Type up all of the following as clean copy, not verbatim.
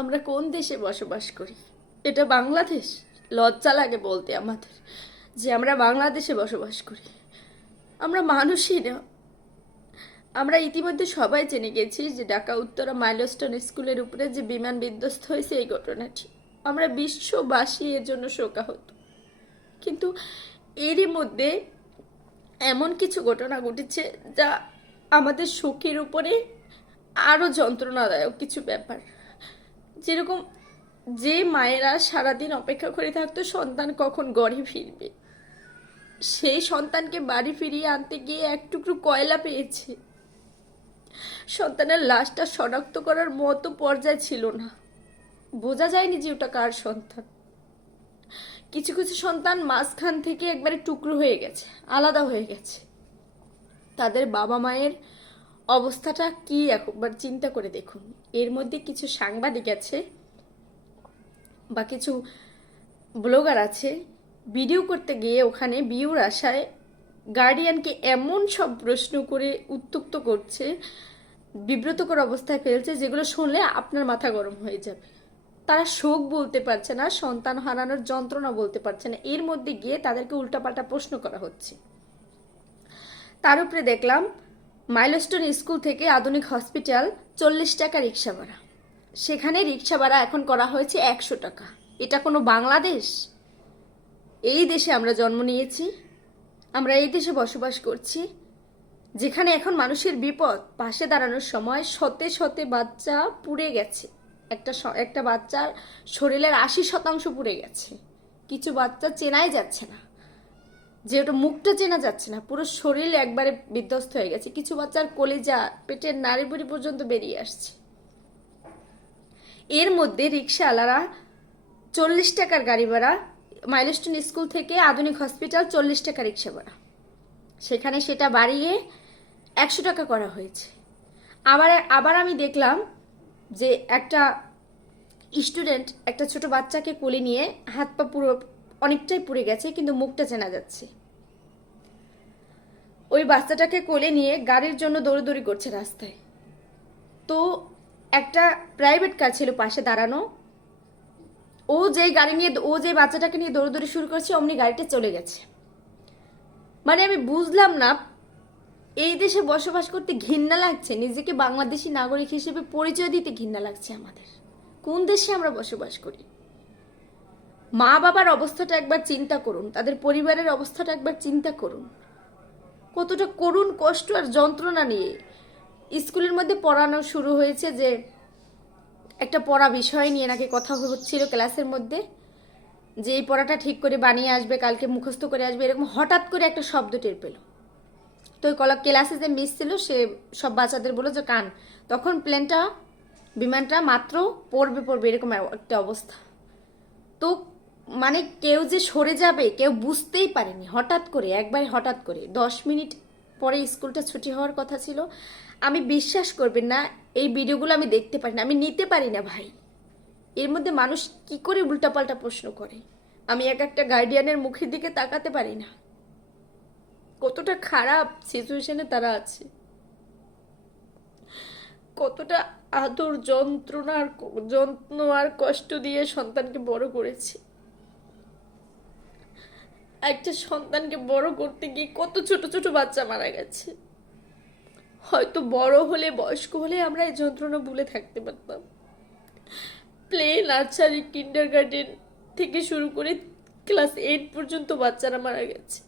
আমরা কোন দেশে বসবাস করি? এটা বাংলাদেশ? লজ্জা লাগে বলতে আমাদের যে আমরা বাংলাদেশে বসবাস করি। আমরা মানুষই না। আমরা ইতিমধ্যে সবাই জেনে গেছি যে ঢাকা উত্তরা মাইলস্টোন স্কুলের উপরে যে বিমান বিধ্বস্ত হয়েছে এই ঘটনাটি। আমরা বিশ্ববাসী এর জন্য শোকাহত। কিন্তু এরই মধ্যে এমন কিছু ঘটনা ঘটেছে যা আমাদের শোকের উপরে আরও যন্ত্রণাদায়ক কিছু ব্যাপার। যেরকম যে মায়েরা সারাদিন অপেক্ষা করে থাকতো সন্তান কখন ঘরে ফিরবে, সেই সন্তানকে বাড়ি ফিরিয়ে আনতে গিয়ে এক টুকরো কয়লা পেয়েছে। সন্তানের লাশটা শনাক্ত করার মতো পর্যায়ে ছিল না, বোঝা যায়নি যে ওটা কার সন্তান। কিছু কিছু সন্তান মাঝখান থেকে একবারে টুকরো হয়ে গেছে, আলাদা হয়ে গেছে। তাদের বাবা মায়ের অবস্থাটা কি একবার চিন্তা করে দেখুন। এর মধ্যে কিছু সাংবাদিক আছে বা কিছু ব্লগার আছে, ভিডিও করতে গিয়ে ওখানে ভিউর আশায় গার্ডিয়ানকে এমন সব প্রশ্ন করে উত্ত্যক্ত করছে, বিব্রতকর অবস্থায় ফেলছে, যেগুলো শুনলে আপনার মাথা গরম হয়ে যাবে। তারা শোক বলতে পারছে না, সন্তান হারানোর যন্ত্রণা বলতে পারছে না, এর মধ্যে গিয়ে তাদেরকে উল্টাপাল্টা প্রশ্ন করা হচ্ছে। তার উপরে দেখলাম মাইলস্টোন স্কুল থেকে আধুনিক হসপিটাল 40 টাকা রিক্সা ভাড়া, সেখানে রিক্সা ভাড়া এখন করা হয়েছে 100 টাকা। এটা কোনো বাংলাদেশ? এই দেশে আমরা জন্ম নিয়েছি, আমরা এই দেশে বসবাস করছি, যেখানে এখন মানুষের বিপদ, পাশে দাঁড়ানোর সময় শতে শতে বাচ্চা পুড়ে গেছে। একটা বাচ্চার শরীরের 80% পুড়ে গেছে। কিছু বাচ্চা চেনাই যাচ্ছে না, যে ওটা মুখটা চেনা যাচ্ছে না, পুরো শরীর একবারে বিধ্বস্ত হয়ে গেছে। কিছু বাচ্চার কলিজা, পেটের নাড়িভুড়ি পর্যন্ত বেরিয়ে আসছে। এর মধ্যে রিক্সাওয়ালারা 40 টাকার গাড়ি ভাড়া, মাইলস্টোন স্কুল থেকে আধুনিক হসপিটাল 40 টাকা রিক্সা ভাড়া, সেখানে সেটা বাড়িয়ে 100 টাকা করা হয়েছে। আবার আবার আমি দেখলাম যে একটা স্টুডেন্ট একটা ছোট বাচ্চাকে কোলে নিয়ে, হাত পা পুরো অনেকটাই পুড়ে গেছে কিন্তু মুখটা চেনা যাচ্ছে, ওই বাচ্চাটাকে কোলে নিয়ে গাড়ির জন্য দৌড়দৌড়ি করছে রাস্তায়। তো একটা প্রাইভেট কার ছিল পাশে দাঁড়ানো, ও যে বাচ্চাটাকে নিয়ে দৌড়দৌড়ি শুরু করছে অমনি গাড়িটা চলে গেছে। মানে আমি বুঝলাম না, এই দেশে বসবাস করতে ঘৃণা লাগছে, নিজেকে বাংলাদেশি নাগরিক হিসেবে পরিচয় দিতে ঘৃণা লাগছে আমাদের। কোন দেশে আমরা বসবাস করি? মা বাবার অবস্থাটা একবার চিন্তা করুন, তাদের পরিবারের অবস্থাটা একবার চিন্তা করুন। কতটা করুণ কষ্ট আর যন্ত্রণা নিয়ে স্কুলের মধ্যে পড়ানো শুরু হয়েছে, যে একটা পড়া বিষয় নিয়ে নাকি কথা হচ্ছিল ক্লাসের মধ্যে, যে এই পড়াটা ঠিক করে বানিয়ে আসবে, কালকে মুখস্থ করে আসবে, এরকম হঠাৎ করে একটা শব্দ টের পেল। তো ওই ক্লাসে যে মিস ছিল সে সব বাচ্চাদের বললো যে কান, তখন বিমানটা মাত্র পড়বে এরকম একটা অবস্থা। তো মানে কেউ যে সরে যাবে কেউ বুঝতেই পারেনি, হঠাৎ করে 10 মিনিট পরে স্কুলটা ছুটি হওয়ার কথা ছিল। আমি বিশ্বাস করবেন না, এই ভিডিওগুলো আমি দেখতে পারি না, আমি নিতে পারি না ভাই। এর মধ্যে মানুষ কি করে উল্টাপাল্টা প্রশ্ন করে, আমি একটা গার্ডিয়ানের মুখের দিকে তাকাতে পারি না। কতটা খারাপ সিচুয়েশনে তারা আছে, কতটা আদর যন্ত্র আর কষ্ট দিয়ে সন্তানকে বড় করেছে। একটা সন্তানকে বড় করতে গিয়ে কত ছোট ছোট বাচ্চা মারা গেছে। হয়তো বড় হলে, বয়স্ক হলে আমরা এই যন্ত্রণা ভুলে থাকতে পারতাম। প্লে, নার্সারি, কিন্ডারগার্টেন থেকে শুরু করে ক্লাস 8 পর্যন্ত বাচ্চারা মারা গেছে।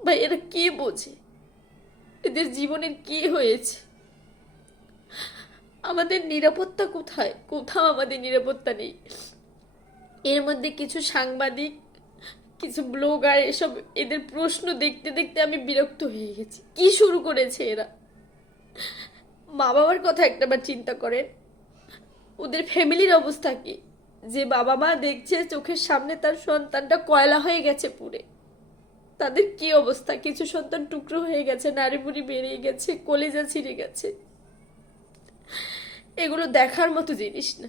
ভাই এরা কি বোঝে? এদের জীবনের কি হয়েছে? আমাদের নিরাপত্তা কোথায়? কোথাও আমাদের নিরাপত্তা নেই। এর মধ্যে কিছু সাংবাদিক, কিছু ব্লগার, এসব এদের প্রশ্ন দেখতে দেখতে আমি বিরক্ত হয়ে গেছি। কি শুরু করেছে এরা? মা বাবার কথা একটাবার চিন্তা করেন, ওদের ফ্যামিলির অবস্থা কি? যে বাবা মা দেখছে চোখের সামনে তার সন্তানটা কয়লা হয়ে গেছে পুড়ে, তাদের কি অবস্থা? কিছু সন্তান টুকরো হয়ে গেছে, নাড়িভুড়ি বেরিয়ে গেছে, কলিজা ছিঁড়ে গেছে। এগুলো দেখার মতো জিনিস না।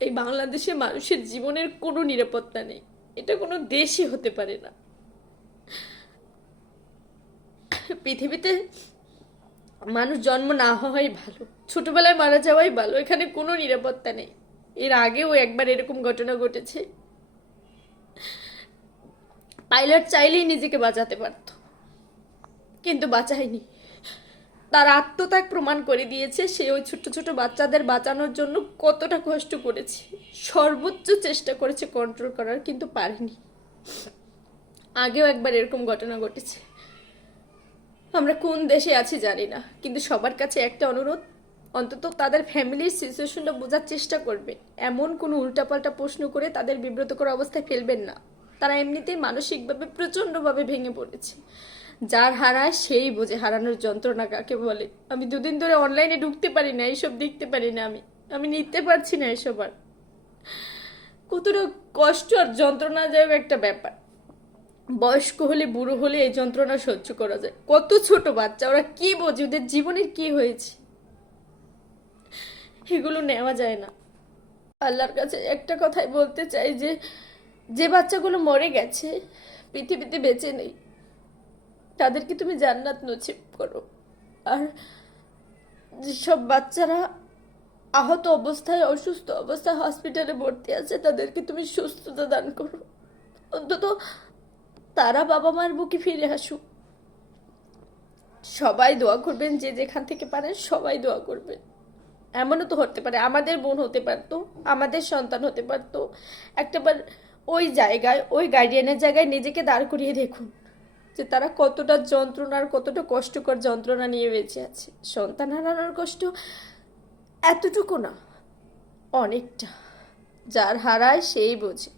এই বাংলাদেশে মানুষের জীবনের কোনো নিরাপত্তা নেই, এটা কোনো দেশই হতে পারে না। পৃথিবীতে মানুষ জন্ম না হওয়াই ভালো, ছোটবেলায় মারা যাওয়াই ভালো, এখানে কোনো নিরাপত্তা নেই। এর আগেও একবার এরকম ঘটনা ঘটেছে। পাইলট চাইলেই নিজেকে বাঁচাতে পারত, কিন্তু বাঁচায়নি। তার আত্মত্যাগ প্রমাণ করে দিয়েছে সে ওই ছোট ছোট বাচ্চাদের বাঁচানোর জন্য কতটা কষ্ট করেছে, সর্বোচ্চ চেষ্টা করেছে কন্ট্রোল করার, কিন্তু পারেনি। আগেও একবার এরকম ঘটনা ঘটেছে। আমরা কোন দেশে আছি জানি না, কিন্তু সবার কাছে একটা অনুরোধ, অন্তত তাদের ফ্যামিলির সিচুয়েশনটা বোঝার চেষ্টা করবে। এমন কোনো উল্টাপাল্টা প্রশ্ন করে তাদের বিব্রতকর অবস্থায় ফেলবেন না। তারা এমনিতেই মানসিকভাবে প্রচণ্ডভাবে ভেঙে পড়েছে। যার হারায় সেই বোঝে হারানোর যন্ত্রণা কাকে বলে। আমি দুদিন ধরে অনলাইনে ঢুকতে পারি না, এইসব দেখতে পারি না, আমি নিতে পারছি না এসব। আর কতটা কষ্ট আর যন্ত্রণাদায়ক একটা ব্যাপার। বয়স্ক হলে বুড়ো হলে এই যন্ত্রণা সহ্য করা যায়, কত ছোট বাচ্চা, ওরা কি বোঝে, ওদের জীবনের কি হয়েছে, এগুলো নেওয়া যায় না। আল্লাহর কাছে একটা কথাই বলতে চাই যে যে বাচ্চাগুলো মরে গেছে, পৃথিবীতে বেঁচে নেই, তাদেরকে তুমি জান্নাত নসিব করো। আর যেসব বাচ্চারা আহত অবস্থায়, অসুস্থ অবস্থায় হসপিটালে ভর্তি আছে, তাদেরকে তুমি সুস্থতা দান করো। অন্তত তারা বাবা মার বুকে ফিরে আসুক। সবাই দোয়া করবেন, যে যেখান থেকে পারেন সবাই দোয়া করবেন। এমনও তো হতে পারে আমাদের বোন হতে পারতো, আমাদের সন্তান হতে পারতো। একটাবার ওই জায়গায়, ওই গার্ডিয়ানের জায়গায় নিজেকে দাঁড় করিয়ে দেখুন যে তারা কতটা যন্ত্রণার, কতটা কষ্টকর যন্ত্রণা নিয়ে বেঁচে আছে। সন্তান হারানোর কষ্ট এতটুকু না, অনেকটা। যার হারায় সেই বোঝে।